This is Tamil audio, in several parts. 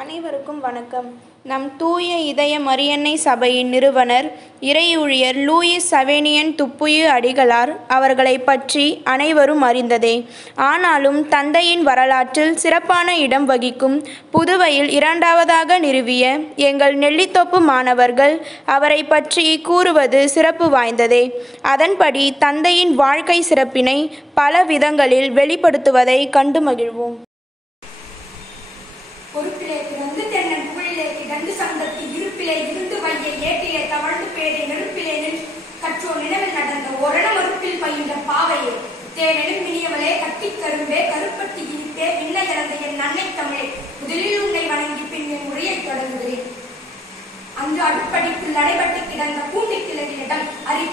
அனைவருக்கும் வணக்கம். நம் தூய இதய மரியன்னை சபையின் நிறுவனர் இறையூழியர் லூயிஸ் சவேனியன் துப்புயு அடிகளார் அவர்களை பற்றி அனைவரும் அறிந்ததே. ஆனாலும் தந்தையின் வரலாற்றில் சிறப்பான இடம் வகிக்கும் புதுவையில் இரண்டாவதாக நிறுவிய எங்கள் நெல்லித்தோப்பு மாணவர்கள் அவரை பற்றி கூறுவது சிறப்பு வாய்ந்ததே. அதன்படி தந்தையின் வாழ்க்கை சிறப்பினை பல விதங்களில் வெளிப்படுத்துவதை கண்டு மகிழ்வோம். பொறுப்பிலே கிடந்து தென்னன் புகழிலே கிடந்து சந்தத்தில் இருப்பிலே இருந்து வையை ஏற்றிலே தவழ்ந்து பேதை நெருப்பிலே நின்று கற்றோர் நினைவில் நடந்த ஒரண மறுப்பில் பயின்ற பாவையே தேனெனும் இனியவளே கட்டிக் கரும்பே கருப்பட்டி இனிப்பே விண்ணை இறந்த என் அன்னை தமிழே முதலில் உன்னை வணங்கி பின் என் உரையை தொடங்குகிறேன். அன்று அடுப்படிக்குள் அடைபட்டு கிடந்த பூண்டி கிழகினிடம்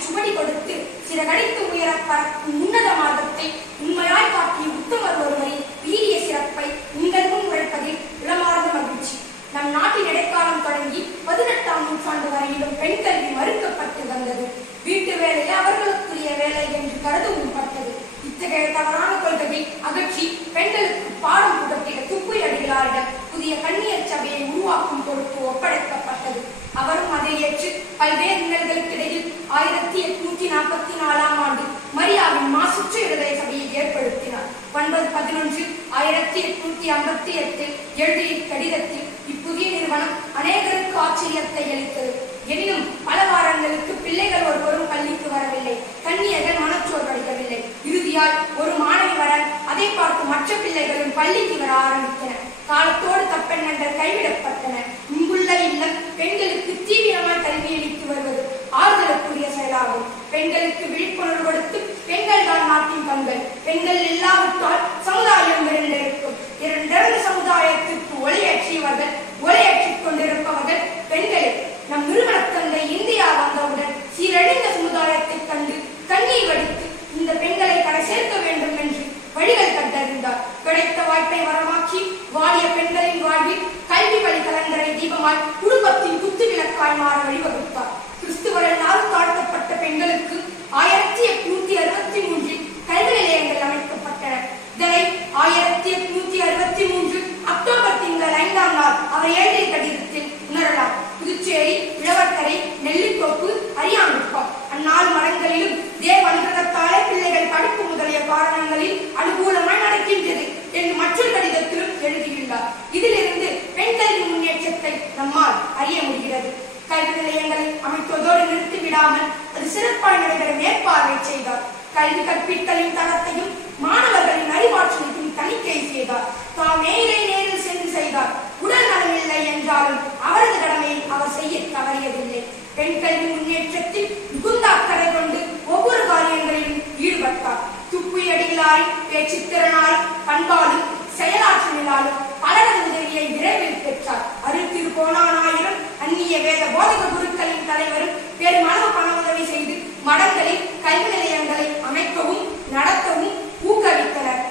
சுவடி கொடுத்து சிறகடித்து உயர பறக்கும் உன்னத மார்க்கத்தை உண்மையாய் காட்டிய உத்தமர் ஒருவரின் வீரிய சிறப்பை உங்கள் முன் உரைப்பதில் இளமார்ந்த மகிழ்ச்சி. நம் நாட்டின் இடைக்காலம் தொடங்கி 18ஆம் நூற்றாண்டு வரையிலும் பெண் கல்வி மறுக்கப்பட்டு வந்தது. வீட்டு வேலையை அவர்களுக்குரிய வேலை என்று கருதவும் பட்டது. இத்தகைய தவறான கொள்கையை அகற்றி பெண்களுக்கு பாடம் புகட்டிட துப்புயு அடிகளாரிடம் புதிய கன்னியர் சபையை உருவாக்கும் பொறுப்பு ஒப்படைக்கப்பட்டது. அவரும் அதை ஏற்று பல்வேறு இன்னல்களுக்கு இடையில் 1844ஆம் ஆண்டு மரியாவின் மாசுற்று இருதய சபையை ஏற்படுத்தினார். 9/11/1858 எழுதிய கடிதத்தில் இப்புதிய நிறுவனம் அநேகருக்கு ஆச்சரியத்தை அளித்தது. எனினும் பல வாரங்களுக்கு பிள்ளைகள் ஒருவரும் பள்ளிக்கு வரவில்லை. கன்னியர்கள் மனச்சோர்வடையவில்லை. இறுதியால் ஒரு மாணவி வர அதை பார்த்து மற்ற பிள்ளைகளும் பள்ளிக்கு வர ஆரம்பித்தனர். காலத்தோடு தப்பெண்ணங்கள் கைவிடப்பட்டன. இங்குள்ள இல்லம் பெண்களுக்கு தீவிரமாய் கல்வியளித்து வருவது ஆறுதலுக்குரிய செயலாகும். பெண்களுக்கு விழிப்புணர்வு கொடுத்து பெண்கள் தான் நாட்டின் கண்கள். பெண்கள் இல்லாவிட்டால் சமுதாயம் விரண்டிருக்கும். இரண்டிறந்த சமுதாயத்திற்கு ஒளியேற்றியவர்கள் ஒளியேற்றிக் கொண்டிருப்பவர்கள் பெண்களே. நம் நிறுவன தந்தை இந்தியா வந்தவுடன் சீரழிந்த சமுதாயத்தை கண்டு கண்ணீர் வடித்து இந்த பெண்களை கரை சேர்க்க வேண்டும் என்று வழிகள் கண்டறிந்தார். கிடைத்த வாய்ப்பை வரமாக்கி வாடிய பெண்களின் வாழ்வில் கல்வி வழி கலங்கரை தீபமாய் குடும்பத்தின் குத்து விளக்காய் மாற வழிவகுத்தார். கிறிஸ்துவரால் தாழ்த்தப்பட்ட பெண்களுக்கு 1863 கல்வி நிலையங்கள் அமைக்கப்பட்டன. இதனை 1863 அக்டோபர் திங்கள் 5ஆம் நாள் அவர் எழுதிய கடிதத்தில் உணரலாம். புதுச்சேரி, இளவக்கரை, நெல்லித்தோப்பு, அரியாங்குப்பம் அந்நாள் மரங்களிலும் தேவனுதாலே பிள்ளைகள் படிப்பு முதலிய காரணங்களில் அனுகூலமாய் நடக்கின்றது என்று மற்றொரு கடிதத்திலும் எழுதியுள்ளார். இதிலிருந்து பெண் கல்வி முன்னேற்றத்தை நம்மால் அறிய முடிகிறது. கல்வி நிலையங்களை அமைப்பதோடு நிறுத்திவிடாமல் அது சிறப்பாய் நடைபெற மேற்பார்வை செய்தார். கல்வி கற்பித்தலின் தரத்தையும் மாணவர்களின் அறிவாற்றலையும் தணிக்கை செய்தார். தாம் நேரில் சென்று செய்தார். உடல் நலமில்லை என்றாலும் அவரது கடமையை அவர் செய்ய தவறியதில்லை. பெண் கல்வி முன்னேற்றத்தில் மிகுந்த அக்கறை கொண்டு ஒவ்வொரு காரியங்களிலும் ஈடுபட்டார். துப்புயு அடிகளாரின் பேச்சுத்திறனாலும் பண்பாடும் செயலாற்றலினாலும் பலரது உதவியை விரைவில் பெற்றார். அருத்திரு கோணானாயிரம் அந்நிய வேத போதக குருக்களின் தலைவரும் பெருமளவு பண உதவி செய்து மடங்களில் கல்வி நிலையங்களை அமைக்கவும் நடத்தவும் ஊக்குவித்தனர்.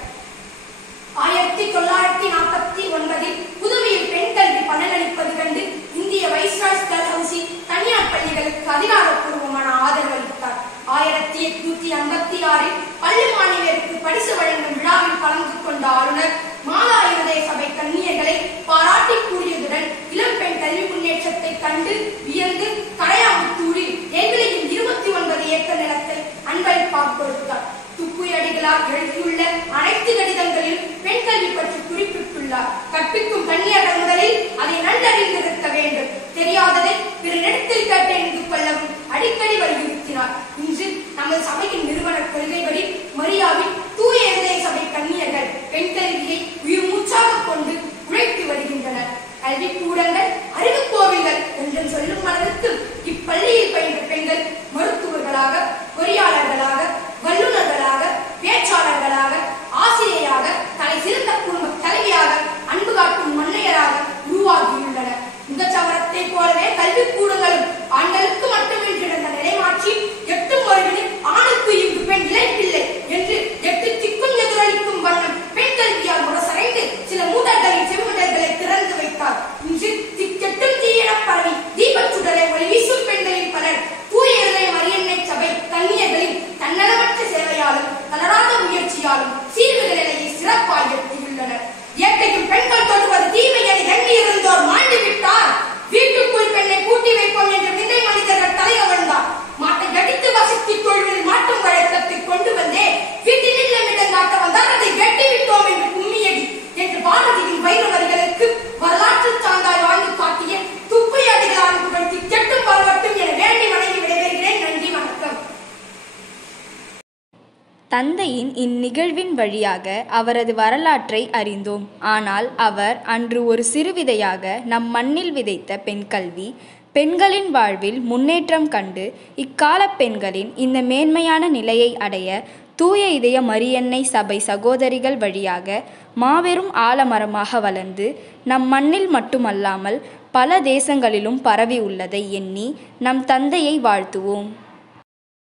1949 புதுவையில் பெண் கல்வி பலனளிப்பது கண்டு இந்திய வைஸ்ராய் டல்ஹவுசி தனியார் பள்ளிகளுக்கு அதிகாரப்பூர்வமான ஆதரவு அளித்தார். 1856 பள்ளி மாணவியருக்கு பரிசு வழங்கும் விழாவில் கலந்து கொண்ட ஆளுநர் மாதா இருதய சபை கன்னியர்களை பாராட்டி கூறியதுடன் இளம் பெண் கல்வி முன்னேற்றத்தை கண்டு வியந்து கரையாமுத்தூரில் எங்களின் 29 ஏக்கர் நிலத்தை அன்பளிப்பாக கொடுத்தார். துப்புயு அடிகளார் எழுதியுள்ள அனைத்து கடிதங்களிலும் பெண் கல்வி பற்றி குறிப்பிட்டுள்ளார். கற்பிக்கும் கன்னியர்கள் முதலில் அதை நன்கறிந்திருக்க வேண்டும். தெரியாததை பிறரிடத்தில் கேட்டு அறிந்து கொள்ளவும் அடிக்கடி வலியுறுத்தினார். இன்று நமது சபையின் நிறுவனர் கொள்கைப்படி மரியாவின் தூய இதய சபை கன்னியர்கள் பெண் கல்வியை உயிர் மூச்சாக கொண்டு உழைத்து வருகின்றனர். கல்வி கூடங்கள் அறிவு கோவில்கள் என்று சொல்லும் அளவிற்கு இப்பள்ளியில் பயின்ற பெண்கள் மருத்துவர்களாக, பொறியாளர்களாக, வல்லுநர்களாக, பேச்சாளர்களாக, ஆசிரியராக, தலை சிறந்த குடும்ப தலைவியாக, அன்பு காட்டும் மன்னையராக உருவாகியுள்ளனர். இந்த சவரத்தை போலவே கல்வி கூடங்களும் ஆண்களுக்கு மட்டுமின்றி இருந்த நிலை மாற்றி 8 மறுவினில் ஆணுக்கு இங்கு பெண் இழைப்பில்லை என்று 8 திக்கும் எதிரொலிக்கும் வண்ணம் பெண் கல்வியால் முரச இந்நிகழ்வின் வழியாக அவரது வரலாற்றை அறிந்தோம். ஆனால் அவர் அன்று ஒரு சிறு விதையாக நம் மண்ணில் விதைத்த பெண்கல்வி பெண்களின் வாழ்வில் முன்னேற்றம் கண்டு இக்கால பெண்களின் இந்த மேன்மையான நிலையை அடைய தூய இதய மரியன்னை சபை சகோதரிகள் வழியாக மாபெரும் ஆலமரமாக வளர்ந்து நம் மண்ணில் மட்டுமல்லாமல் பல தேசங்களிலும் பரவி உள்ளதை எண்ணி நம் தந்தையை வாழ்த்துவோம்.